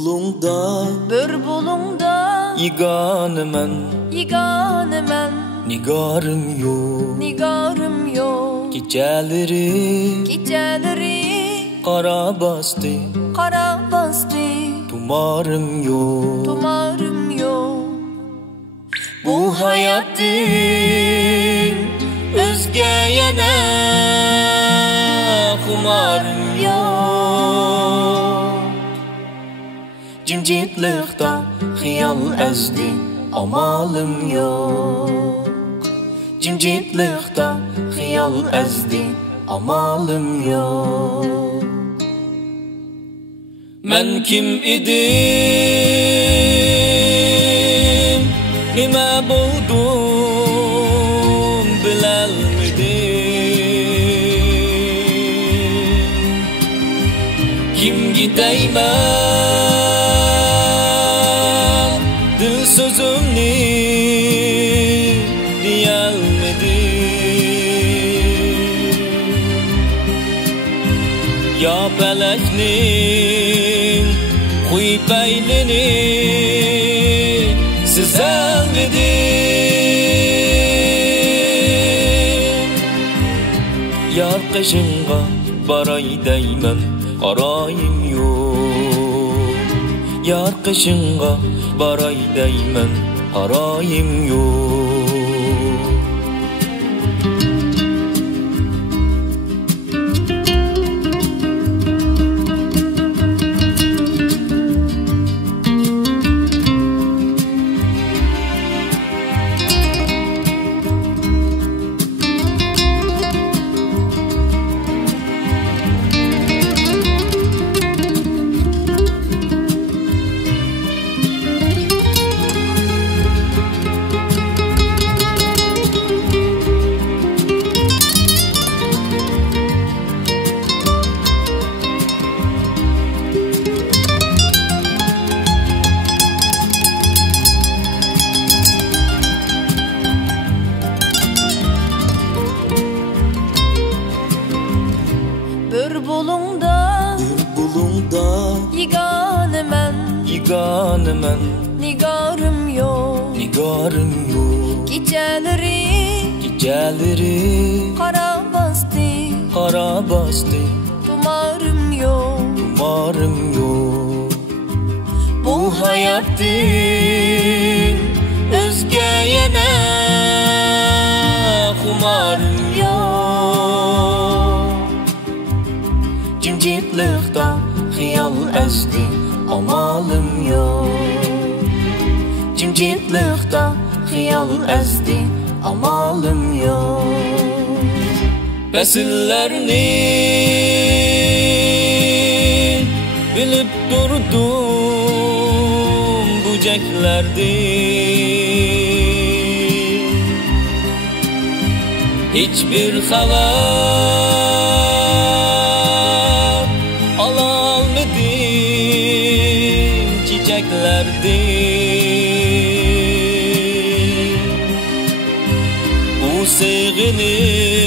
bulungda Yiganemen Nigarım yok Geceleri Kara bastı Tumarım yok Bu hayatın özgeyene Kumarım yok Cimcitlikte hiyal ezdi Amalım yok Cimcitlikte hiyal ezdi Amalım yok Men kim idim Nime buldum bilelmedim Kim gideymen Dil sözümni diyelmedim Ya peleknin Kuy peylini Sizelmedim Yar kışınga baray deymen Karayım yok Yar kışınga baray deymen Karayım yok Bir bulungda Yiganemen Nigarım yok Geceleri Kara bastı Tumarım yok Bu hayatın özgeyene Kumarım yok Cimcitlikte hiyal ezdi Amalım yok Cimcitlikte hiyal ezdi Amalım yok Besinlerini bilip durdum Bucaklardı Hiçbir haber alamadım Çiçeklerdi Bu sevginiz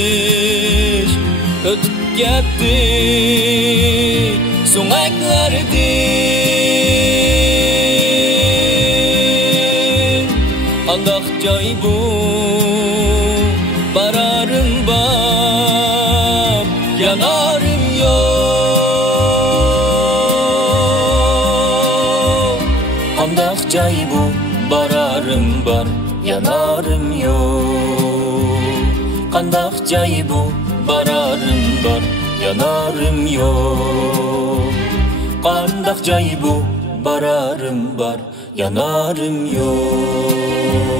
ötüp gitti Sonaklardı Andak joy bu Bararım var Yanarım yok Andak joy bu Bararım var Yanarım yok Kandak joy bu Bararım var Yanarım yok Kandak joy bu Bararım var Yanarım yok